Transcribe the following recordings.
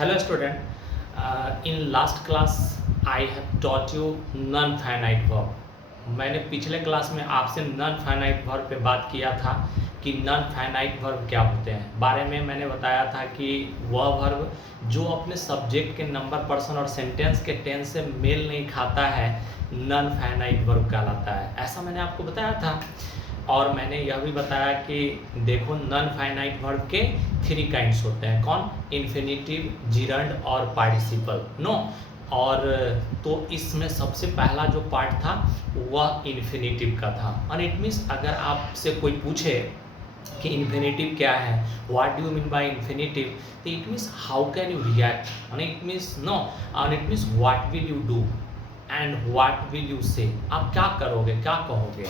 Hello student, in last class I have taught you non finite verb. मैंने पिछले class में आपसे non finite verb पे बात किया था कि नॉन फाइनाइट वर्ब क्या होते हैं। बारे में मैंने बताया था कि वह वर्ब जो अपने सब्जेक्ट के नंबर, पर्सन और सेंटेंस के टेंस से मेल नहीं खाता है नॉन फाइनाइट वर्ब कहलाता है। ऐसा मैंने आपको बताया था। और मैंने यह भी बताया कि देखो नॉन फाइनाइट वर्ब के 3 काइंड्स होते हैं। कौन? इन्फिनिटिव, जिरंड और पार्टिसिपल। नो, और तो इसमें सबसे पहला जो पार्ट था वह इन्फिनिटिव का था। और इट मीन्स अगर आपसे कोई पूछे कि इन्फिनिटिव क्या है, what do you mean by infinitive, तो it means how can you react, और इट मीन्स नो, और it means what will you do and what will you say, आप क्या करोगे, क्या कहोगे।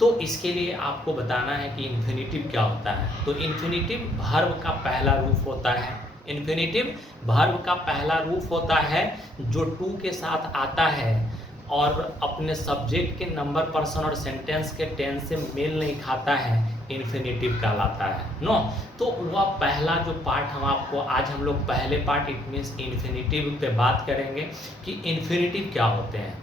तो इसके लिए आपको बताना है कि इन्फिनिटिव क्या होता है। तो इन्फिनिटिव वर्ब का पहला रूप होता है। इन्फिनिटिव वर्ब का पहला रूप होता है जो टू के साथ आता है और अपने सब्जेक्ट के नंबर, पर्सन और सेंटेंस के टेंस से मेल नहीं खाता है, इन्फिनिटिव कहलाता है। नो, तो वह पहला जो पार्ट आज हम लोग पहले पार्ट इट मीन्स इन्फिनिटिव पे बात करेंगे कि इन्फिनिटिव क्या होते हैं।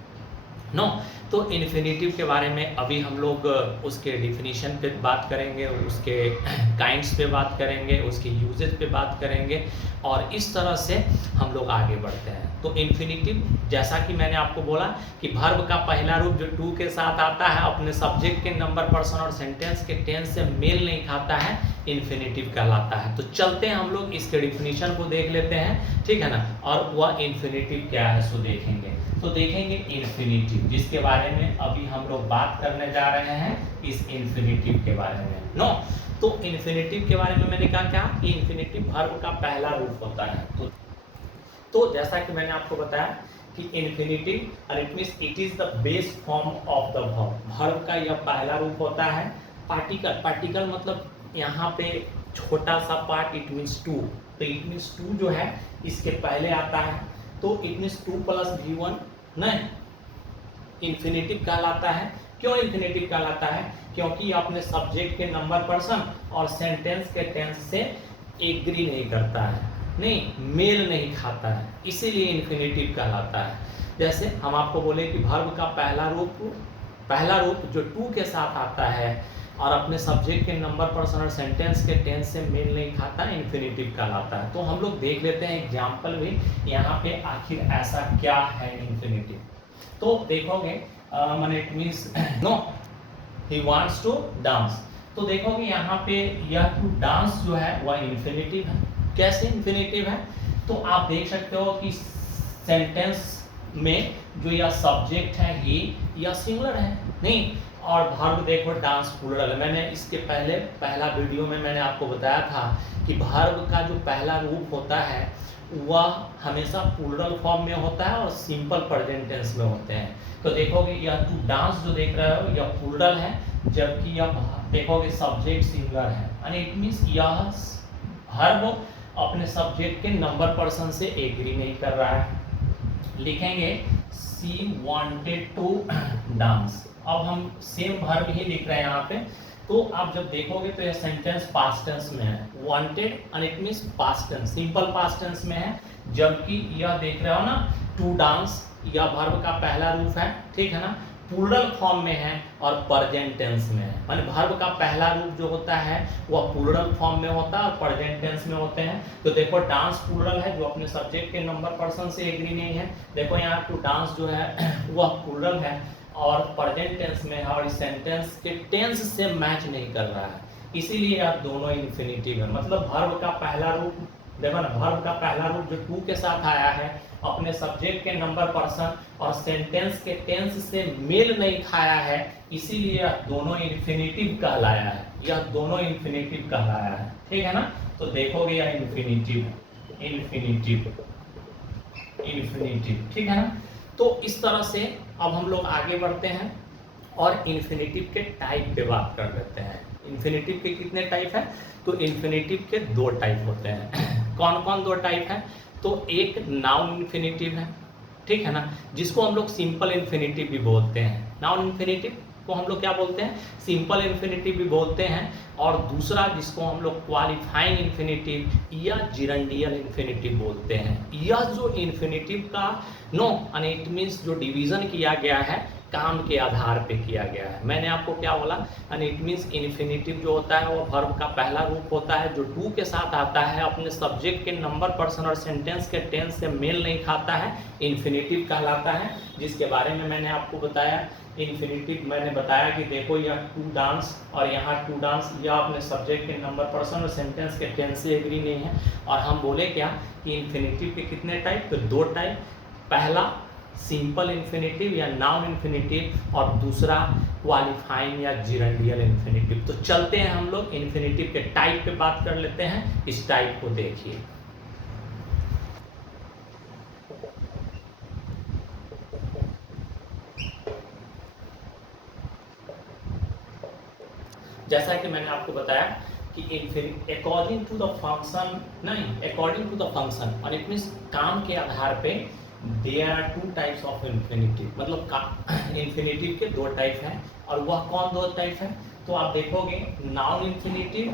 नो, तो इन्फिनिटिव के बारे में अभी हम लोग उसके डिफिनीशन पे बात करेंगे, उसके काइंड्स पे बात करेंगे, उसके यूजेज पे बात करेंगे, और इस तरह से हम लोग आगे बढ़ते हैं। तो इन्फिनिटिव, जैसा कि मैंने आपको बोला कि वर्ब का पहला रूप जो टू के साथ आता है, अपने सब्जेक्ट के नंबर, पर्सन और सेंटेंस के टेंस से मेल नहीं खाता है, इन्फिनिटिव कहलाता है। तो चलते हैं हम लोग इसके डिफिनीशन को देख लेते हैं, ठीक है ना। और वह इन्फिनिटिव क्या है सो देखेंगे। तो देखेंगे इन्फिनिटिव, जिसके बारे में अभी हम लोग बात करने जा रहे हैं, इस इन्फिनिटिव के बारे में। नो, तो इन्फिनिटिव के बारे में मैंने क्या कि इन्फिनिटिव वर्ब का पहला रूप होता है। तो जैसा कि मैंने आपको बताया कि infinitive it means it is the base form of the verb. Verb का यह पहला रूप होता है। पार्टिकल मतलब यहाँ पे छोटा सा पार्ट, इट मीन्स टू। तो इट मीन्स टू जो है इसके पहले आता है, तो इट मीन्स 2 + V1 नहीं, इन्फिनिटिव कहलाता है। क्यों इन्फिनिटिव कहलाता है? क्योंकि अपने सब्जेक्ट के नंबर, पर्सन और सेंटेंस के टेंस से एग्री नहीं करता है, नहीं मेल नहीं खाता है, इसीलिए इन्फिनिटिव कहलाता है। जैसे हम आपको बोले कि वर्ब का पहला रूप जो टू के साथ आता है और अपने सब्जेक्ट के नंबर, पर्सन और सेंटेंस के टेंस से मेल नहीं खाता, इन्फिनिटिव कहलाता है। तो हम लोग देख लेते हैं एग्जाम्पल भी, यहाँ पे आखिर ऐसा क्या है इन्फिनिटिव। तो देखोगे it means no, he wants to dance. तो देखोगे यहाँ पे यह टू डांस जो है वह इन्फिनिटिव है। कैसे इन्फिनिटिव है? तो आप देख सकते हो कि सेंटेंस में जो यह सब्जेक्ट है ही यह सिंगुलर है, नहीं, और वर्ब देखो डांस प्लूरल है। मैंने इसके पहला वीडियो में मैंने आपको बताया था कि वर्ब का जो पहला रूप होता है वह हमेशा प्लूरल फॉर्म में होता है और सिंपल प्रेजेंट टेंस में होते हैं। तो देखोगे यह टू डांस जो देख रहे हो यह प्लूरल है, जबकि यह देखोगे सब्जेक्ट सिंगुलर है, एंड इट मींस यह वर्ब अपने सब्जेक्ट के नंबर, पर्सन से एग्री नहीं कर रहा है। लिखेंगे शी वांटेड टू डांस। अब हम सेम वर्ब ही लिख रहे हैं यहाँ पे। तो आप जब देखोगे तो यह सेंटेंस पास्ट टेंस में है, wanted and it means past tense, simple past tense में है, जबकि यह देख रहे हो ना टू डांस, यह वर्ब का पहला रूप है, ठीक है ना, प्लूरल फॉर्म में है और प्रेजेंट टेंस में है। माने वर्ब का पहला रूप जो होता है वह प्लूरल फॉर्म में होता है और प्रेजेंट टेंस में होते हैं। तो देखो डांस प्लूरल है जो अपने सब्जेक्ट के नंबर, पर्सन से एग्री नहीं है। देखो यहाँ टू डांस जो है वह प्लूरल है और प्रेजेंट टेंस में है और इस सेंटेंस के टेंस से मैच नहीं कर रहा है, इसीलिए आप दोनों इन्फिनिटिव है। मतलब वर्ब का पहला रूप देखो ना, वर्ब का पहला रूप जो टू के साथ आया है, अपने सब्जेक्ट के नंबर, पर्सन और सेंटेंस के टेंस से मेल नहीं खाया है, इसीलिए यह दोनों इन्फिनिटिव कहलाया है, यह दोनों इन्फिनिटिव कहलाया है, ठीक है ना। तो देखोगे यह इन्फिनिटिव, ठीक है ना। तो इस तरह से अब हम लोग आगे बढ़ते हैं और इन्फिनिटिव के टाइप पे बात कर लेते हैं। इन्फिनिटिव के कितने टाइप हैं? तो इन्फिनिटिव के 2 टाइप होते हैं। कौन कौन 2 टाइप है? तो एक नाउन इन्फिनिटिव है, ठीक है ना, जिसको हम लोग सिंपल इन्फिनिटिव भी बोलते हैं। नाउन इन्फिनिटिव को हम लोग क्या बोलते हैं, सिंपल इन्फिनेटिव भी बोलते हैं, और दूसरा जिसको हम लोग क्वालिफाइंग इन्फिनेटिव या जिरंडियल इन्फिनेटिव बोलते हैं। यह जो इन्फिनेटिव का इट मीन्स जो डिवीजन किया गया है काम के आधार पे किया गया है। मैंने आपको क्या बोला, इट मीन्स इन्फिनेटिव जो होता है वो वर्ब का पहला रूप होता है जो टू के साथ आता है, अपने सब्जेक्ट के नंबर, पर्सन और सेंटेंस के टेंस से मेल नहीं खाता है, इन्फिनेटिव कहलाता है। जिसके बारे में मैंने आपको बताया, इन्फिनेटिव मैंने बताया कि देखो यह टू डांस और यहाँ टू डांस, यह अपने सब्जेक्ट के नंबर, पर्सन और सेंटेंस के टेंस से एग्री नहीं है। और हम बोले क्या कि इन्फिनेटिव के कितने टाइप, तो दो टाइप, पहला सिंपल इन्फिनेटिव या नाउन इन्फिनेटिव और दूसरा क्वालिफाइंग या जिरंडियल इन्फिनेटिव। तो चलते हैं हम लोग इन्फिनेटिव के टाइप पे बात कर लेते हैं। इस टाइप को देखिए, जैसा कि मैंने आपको बताया कि अकॉर्डिंग टू द फंक्शन, नहीं अकॉर्डिंग टू द फंक्शन, और इट मीन्स काम के आधार पे there are two types of infinitive, मतलब इन्फिनेटिव के दो टाइप हैं। और वह कौन दो टाइप है, तो आप देखोगे नाउन इन्फिनेटिव,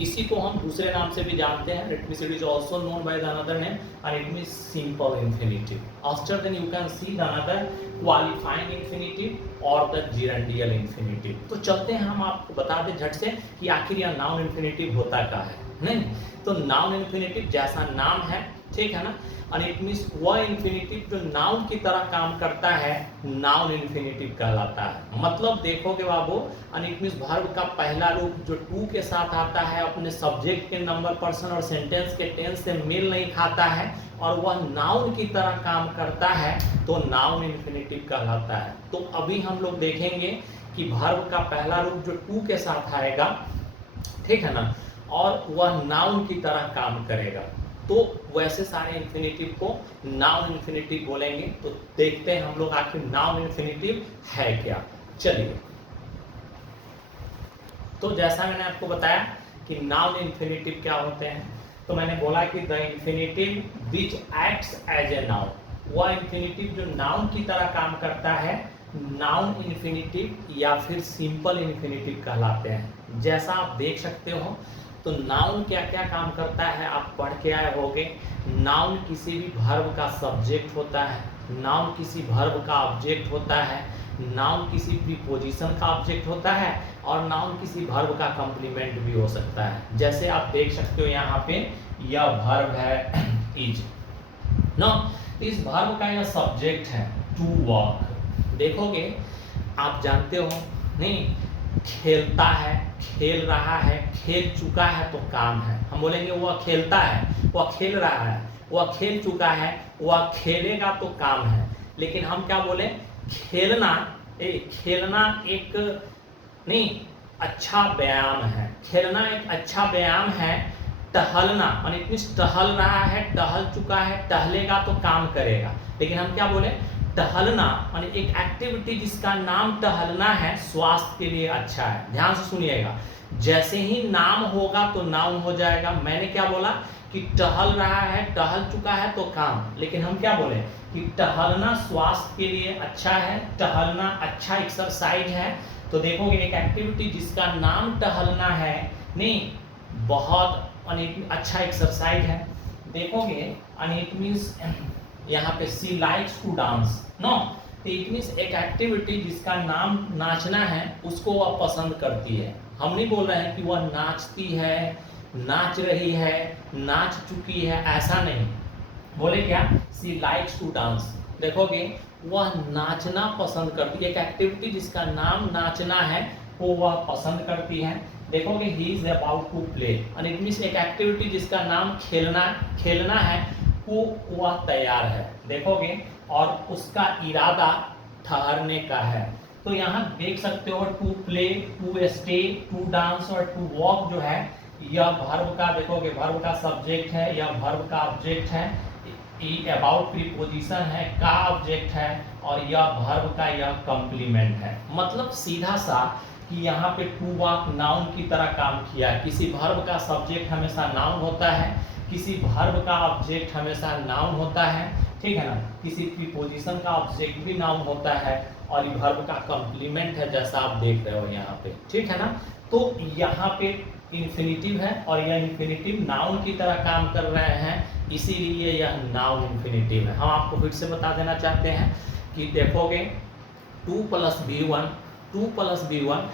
इसी को हम दूसरे नाम से भी जानते हैं, it means it is also known by the another name, और it means simple infinitive. After then you can see the another qualifying infinitive और द जिरंडियल इन्फिनेटिव। तो चलते हैं, हम आपको बता दें झट से कि आखिर यह नाउन इन्फिनेटिव होता क्या है। नहीं, तो नाउन इन्फिनेटिव जैसा नाम है, ठीक है ना, और इट मीन्स वह इन्फिनेटिव जो नाउन की तरह काम करता है नाउन इन्फिनेटिव कहलाता है। मतलब देखोगे बाबू, और इट मीन्स वर्ब का पहला रूप जो टू के साथ आता है, अपने सब्जेक्ट के नंबर, पर्सन और सेंटेंस के टेंस से मेल नहीं खाता है, और वह नाउन की तरह काम करता है, तो नाउन इन्फिनेटिव कहलाता है। तो अभी हम लोग देखेंगे कि वर्ब का पहला रूप जो टू के साथ आएगा, ठीक है ना, और वह नाउन की तरह काम करेगा, तो वैसे सारे इन्फिनेटिव को नाउन इन्फिनेटिव बोलेंगे। तो देखते हैं हम लोग आखिर नाउन इन्फिनेटिव है क्या। चलिए, तो जैसा मैंने आपको बताया कि नाउन इन्फिनेटिव क्या होते हैं, तो मैंने बोला कि the infinitive which acts as a noun, वह इन्फिनेटिव जो नाउन की तरह काम करता है नाउन इन्फिनेटिव या फिर सिंपल इन्फिनेटिव कहलाते हैं। जैसा आप देख सकते हो, तो नाउन क्या क्या काम करता है आप पढ़ के आए होंगे। नाउन किसी भी वर्ब का सब्जेक्ट होता है, नाउन किसी वर्ब का ऑब्जेक्ट होता है, नाउन किसी प्रीपोजिशन का ऑब्जेक्ट होता है, और नाउन किसी वर्ब का कंप्लीमेंट भी हो सकता है। जैसे आप देख सकते हो यहाँ पे यह वर्ब है इज, नो, इस वर्ब का यह सब्जेक्ट है टू वॉक। देखोगे आप जानते हो नहीं, खेलता है, खेल रहा है, खेल चुका है तो काम है। हम बोलेंगे वह खेलता है, वह खेल रहा है, वह खेल चुका है, वह खेलेगा तो काम है। लेकिन हम क्या बोले, खेलना खेलना एक नहीं अच्छा व्यायाम है, खेलना एक अच्छा व्यायाम है। टहलना और इट मीन्स टहल रहा है, टहल चुका है, टहलेगा तो काम करेगा। लेकिन हम क्या बोले, टहलना और एक एक्टिविटी जिसका नाम टहलना है स्वास्थ्य के लिए अच्छा है। ध्यान से सुनिएगा, जैसे ही नाम होगा तो नाउन हो जाएगा। मैंने क्या बोला कि टहल रहा है, टहल चुका है तो काम। लेकिन हम क्या बोले कि टहलना स्वास्थ्य के लिए अच्छा है, टहलना अच्छा एक्सरसाइज है। तो देखोगे एक एक्टिविटी जिसका नाम टहलना है, नहीं बहुत अच्छा एक्सरसाइज है। देखोगे एंड इट मीन्स यहाँ पे she likes to dance, no, it means एक एक्टिविटी जिसका नाम नाचना है उसको वह पसंद करती है। हम नहीं बोल रहे हैं कि वह नाचती है, नाच रही है, नाच चुकी है, ऐसा नहीं। बोले क्या, सी लाइक्स टू डांस। देखोगे वह नाचना पसंद करती है, एक एक्टिविटी जिसका नाम नाचना है वो वह पसंद करती है। देखोगे he is about to play, and it means एक एक्टिविटी जिसका नाम खेलना है वो वह तैयार है। देखोगे और उसका इरादा ठहरने का है। तो यहाँ देख सकते हो to play, to stay, to dance और टू वॉक जो है यह वर्ब का, देखोगे वर्ब का सब्जेक्ट है, यह वर्ब का ऑब्जेक्ट है, अबाउट प्रीपोजिशन है, का ऑब्जेक्ट है, और यह वर्ब का यह कंप्लीमेंट है। मतलब सीधा सा कि यहाँ पे टू वॉक नाउन की तरह काम किया। किसी वर्ब का सब्जेक्ट हमेशा नाउन होता है, किसी वर्ब का ऑब्जेक्ट हमेशा नाउन होता है, ठीक है ना, किसी प्रीपोजिशन का ऑब्जेक्ट भी नाउन होता है, और ये वर्ब का कंप्लीमेंट है, जैसा आप देख रहे हो यहाँ पे, ठीक है ना। तो यहाँ पे इन्फिनिटिव है और यह इन्फिनिटिव नाउन की तरह काम कर रहे हैं, इसीलिए यह नाउन इन्फिनिटिव है। हम आपको फिर से बता देना चाहते हैं कि देखोगे 2 + B1 2 + B1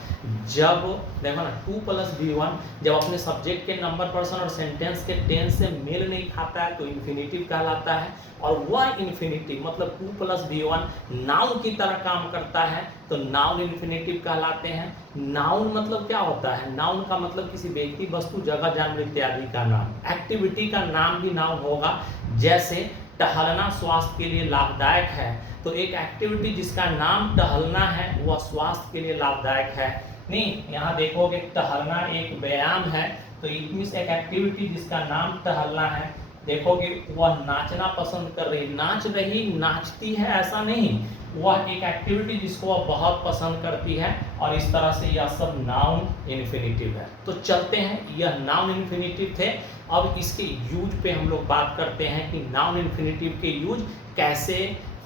जब देखो ना 2 + B1 जब अपने सब्जेक्ट के नंबर, पर्सन और सेंटेंस के टेंस से मेल नहीं खाता है तो इन्फिनिटिव कहलाता है। और वह इन्फिनिटिव मतलब 2 + B1 नाउन की तरह काम करता है तो नाउन इन्फिनिटिव कहलाते हैं। नाउन मतलब क्या होता है? नाउन का मतलब किसी व्यक्ति, वस्तु, जगह, जानवर इत्यादि का नाम। एक्टिविटी का नाम भी नाउन होगा। जैसे टहलना स्वास्थ्य के लिए लाभदायक है, तो एक एक्टिविटी जिसका नाम टहलना है वह स्वास्थ्य के लिए लाभदायक है। नहीं, यहाँ देखोगे टहलना एक व्यायाम है, तो इट मींस एक एक्टिविटी जिसका नाम टहलना है। देखोगे वह नाचना पसंद कर रही, नाच रही, नाचती है ऐसा नहीं, वह एक एक्टिविटी जिसको वह बहुत पसंद करती है। और इस तरह से यह सब नाउन इन्फिनिटिव है। तो चलते हैं, यह नाउन इन्फिनिटिव थे। अब इसके यूज पे हम लोग बात करते हैं कि नाउन इन्फिनिटिव के यूज कैसे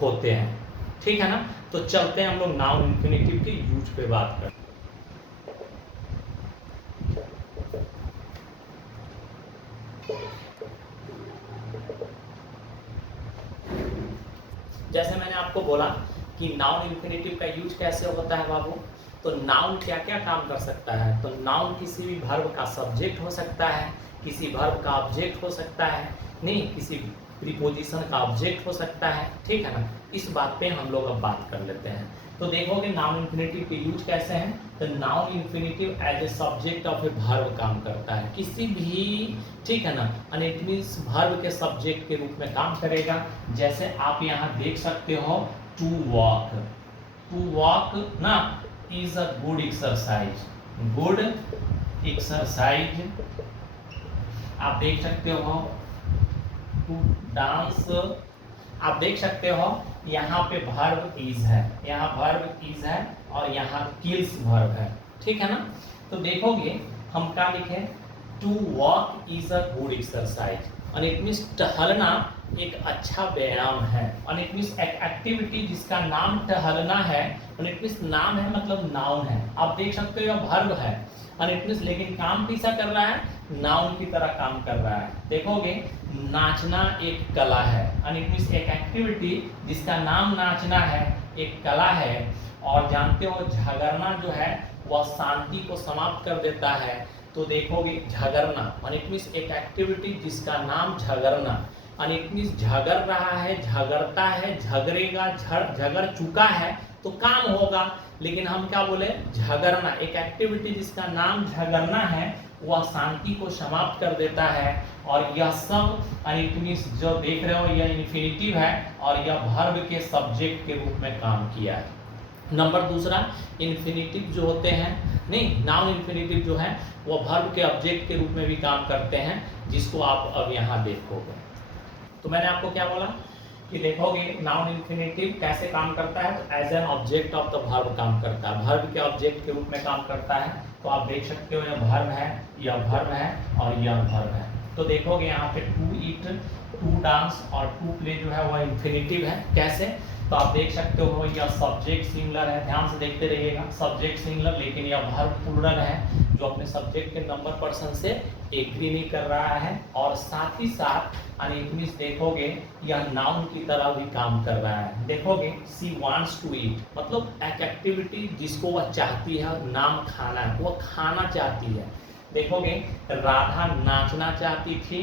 होते हैं, ठीक है ना। तो चलते हैं हम लोग नाउन इन्फिनिटिव के यूज पे बात करते हैं। जैसे मैंने आपको बोला कि नाउन इन्फिनिटिव का यूज कैसे होता है बाबू, तो नाउन क्या क्या काम कर सकता है। तो नाउन किसी भी वर्ब का सब्जेक्ट हो सकता है, किसी वर्ब का ऑब्जेक्ट हो सकता है, नहीं किसी प्रीपोजिशन का ऑब्जेक्ट हो सकता है, ठीक है ना। इस बात पे हम लोग अब बात कर लेते हैं। तो देखोगे नाउन इन्फिनिटिव के यूज कैसे हैं। तो noun infinitive as a subject of a verb काम करता है, किसी भी, ठीक है ना, और इट मींस वर्ब के सब्जेक्ट के रूप में काम करेगा। जैसे आप यहाँ देख सकते हो टू वॉक ना is a good exercise, good exercise. आप देख सकते हो टू डांस, आप देख सकते हो यहाँ पे वर्ब इज है, यहाँ वर्ब इज है और यहाँ किल्स वर्ब है, ठीक है ना। तो देखोगे हम क्या लिखे, to walk is a good exercise और इट मीन्स टहलना एक अच्छा व्यायाम है। और इट मीन्स एक एक्टिविटी जिसका नाम टहलना है, और इट मीन्स नाम है मतलब नाउन है। आप देख सकते हो यह वर्ब है और इट मीन्स लेकिन काम कैसा कर रहा है, नाउन की तरह काम कर रहा है। देखोगे नाचना एक कला है और इट मीन्स एक एक्टिविटी जिसका नाम नाचना है, एक कला है। और जानते हो झगड़ना जो है वह शांति को समाप्त कर देता है। तो देखोगे झगड़ना और इट मीन्स एक एक्टिविटी जिसका नाम झगड़ना, और इट मीन्स झगड़ रहा है, झगड़ता है, झगड़ेगा, झगड़ चुका है तो काम होगा। लेकिन हम क्या बोले, झगड़ना एक एक्टिविटी जिसका नाम झगड़ना है वह शांति को समाप्त कर देता है। और यह सब इट मीन्स जो देख रहे हो यह इन्फिनिटिव है और यह वर्ब के सब्जेक्ट के रूप में काम किया है। नंबर दूसरा, इन्फिनिटिव जो होते हैं, नहीं नाउन इन्फिनिटिव जो है वो वर्ब के ऑब्जेक्ट के रूप में भी काम करते हैं, जिसको आप अब यहाँ देखोगे। तो मैंने आपको क्या बोला कि देखोगे नाउन इन्फिनिटिव कैसे काम करता है, तो as an object of the verb काम करता है, वर्ब के ऑब्जेक्ट के रूप में काम करता है। तो आप देख सकते हो यह वर्ब है, यह वर्ब है और यह वर्ब है। तो देखोगे यहाँ पे टू ईट, टू डांस और टू प्ले जो है वह इन्फिनिटिव है। कैसे, तो आप देख सकते हो यह सब्जेक्ट सिंगुलर है, ध्यान से देखते रहिएगा, सब्जेक्ट सिंगुलर, लेकिन यह वर्ब प्लूरल है जो अपने सब्जेक्ट के नंबर पर्सन से एग्री नहीं कर रहा है। और साथ ही साथ इट देखोगे यह नाउन की तरह भी काम कर रहा है। देखोगे शी वांट्स टू ईट, मतलब एक एक्टिविटी जिसको वह चाहती है, नाम खाना है, वह खाना चाहती है। देखोगे राधा नाचना चाहती थी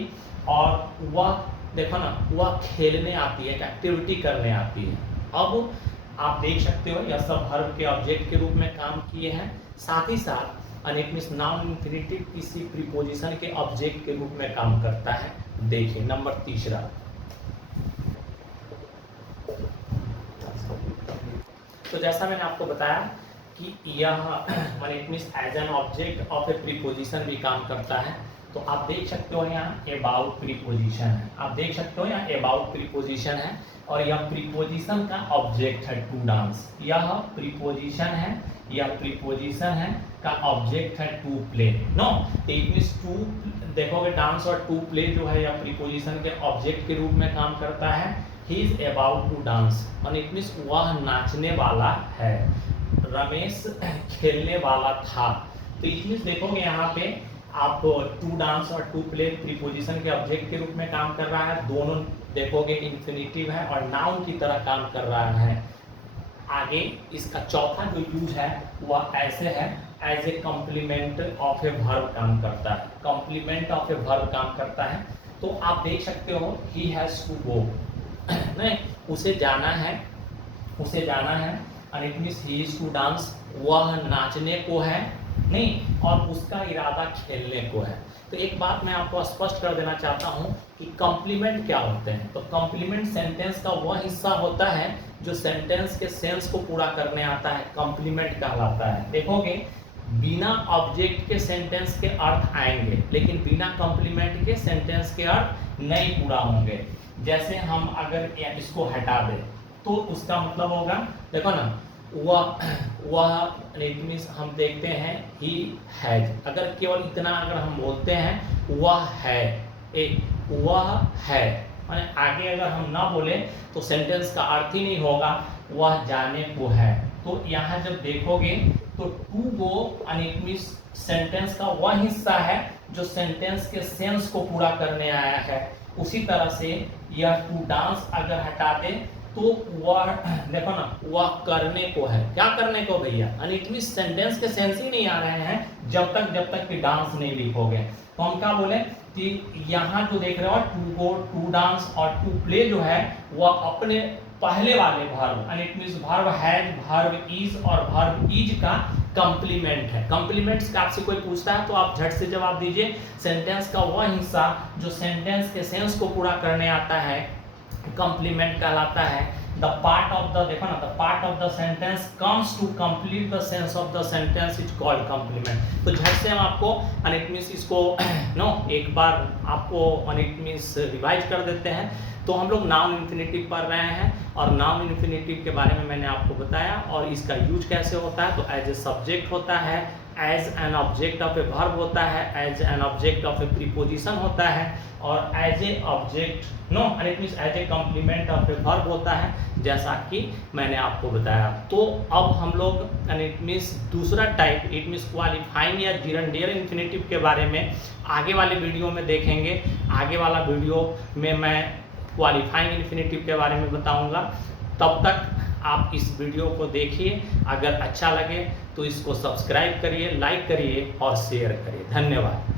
और वह देखो ना वह खेलने आती है, एक एक्टिविटी करने आती है। अब आप देख सकते हो यह सब वर्ब के ऑब्जेक्ट के रूप में काम किए हैं। साथ ही साथ इट मींस नाउन इन्फिनिटिव किसी प्रीपोजिशन के ऑब्जेक्ट के रूप में काम करता है। देखिए नंबर तीसरा, तो जैसा मैंने आपको बताया कि यह it means as an object of a preposition भी काम करता है। तो आप देख सकते हो यहाँ अबाउट प्रीपोजिशन है, आप देख सकते हो यहाँ अबाउट प्रीपोजिशन है और यह प्रीपोजिशन का ऑब्जेक्ट है टू डांस। यह प्रीपोजिशन है, यह प्रीपोजिशन है का ऑब्जेक्ट है to play. No it means to, देखोगे डांस और टू प्ले जो है यह प्रीपोजिशन के ऑब्जेक्ट के रूप में काम करता है। He is about to dance, और इट मीन्स वह नाचने वाला है। रमेश खेलने वाला था, तो इट मीन्स देखोगे यहाँ पे आप टू डांस और टू प्ले प्रीपोजिशन के ऑब्जेक्ट के रूप में काम कर रहा है, दोनों देखोगे इन्फिनिटिव है और नाउन की तरह काम कर रहा है। आगे इसका चौथा जो यूज है वह ऐसे है, as a complement of a verb काम करता है, कॉम्प्लीमेंट ऑफ ए वर्ब काम करता है। तो आप देख सकते हो ही हैज टू गो, नहीं उसे जाना है, उसे जाना है, और it means he is to dance, वह नाचने को है, नहीं, और उसका इरादा खेलने को है। तो एक बात मैं आपको स्पष्ट कर देना चाहता हूँ कि कॉम्प्लीमेंट क्या होते हैं। तो कॉम्प्लीमेंट सेंटेंस का वह हिस्सा होता है जो सेंटेंस के सेंस को पूरा करने आता है, कॉम्प्लीमेंट कहलाता है। देखोगे बिना ऑब्जेक्ट के सेंटेंस के अर्थ आएंगे, लेकिन बिना कॉम्प्लीमेंट के सेंटेंस के अर्थ नहीं पूरा होंगे। जैसे हम अगर इसको हटा दें तो उसका मतलब होगा, देखो ना, वह इट मीन्स हम देखते हैं ही हैज, अगर केवल इतना अगर हम बोलते हैं वह है, वह है, माने आगे अगर हम ना बोले तो सेंटेंस का अर्थ ही नहीं होगा, वह जाने को है। तो यहाँ जब देखोगे तो to go it means sentence का वह हिस्सा है जो सेंटेंस के सेंस को पूरा करने आया है। उसी तरह से यह टू डांस अगर हटा दे तो वह, देखो ना, वह करने को है, क्या करने को भैया, इट मीन्स सेंटेंस के सेंस ही नहीं आ रहे हैं जब तक कि डांस नहीं लिखोगे। तो हम क्या बोले कि यहाँ जो देख रहे हो टू गो, टू डांस और टू प्ले जो है वह अपने पहले वाले verb it means verb has, verb is और वर्ब इज का कॉम्प्लीमेंट है। कॉम्प्लीमेंट्स का आपसे कोई पूछता है तो आप झट से जवाब दीजिए, सेंटेंस का वह हिस्सा जो सेंटेंस के सेंस को पूरा करने आता है कॉम्प्लीमेंट कहलाता है। द पार्ट ऑफ द, देखो ना, the part of the sentence comes to complete the sense of the sentence is called complement. तो झट से हम आपको इट मीन्स इसको एक बार आपको इट मीन्स रिवाइज कर देते हैं। तो हम लोग नाउन इन्फिनिटिव पढ़ रहे हैं और नाउन इन्फिनिटिव के बारे में मैंने आपको बताया और इसका यूज कैसे होता है। तो एज ए सब्जेक्ट होता है, as an object of a verb होता है, as an object of a preposition होता है और as a object it means as a complement of a verb होता है, जैसा कि मैंने आपको बताया। तो अब हम लोग इट मीन्स दूसरा टाइप इट मीन्स क्वालिफाइंग या जिरंडियल इन्फिनिटिव के बारे में आगे वाले वीडियो में देखेंगे। आगे वाला वीडियो में मैं क्वालिफाइंग इन्फिनिटिव के बारे में बताऊंगा। तब तक आप इस वीडियो को देखिए, अगर अच्छा लगे तो इसको सब्सक्राइब करिए, लाइक करिए और शेयर करिए। धन्यवाद।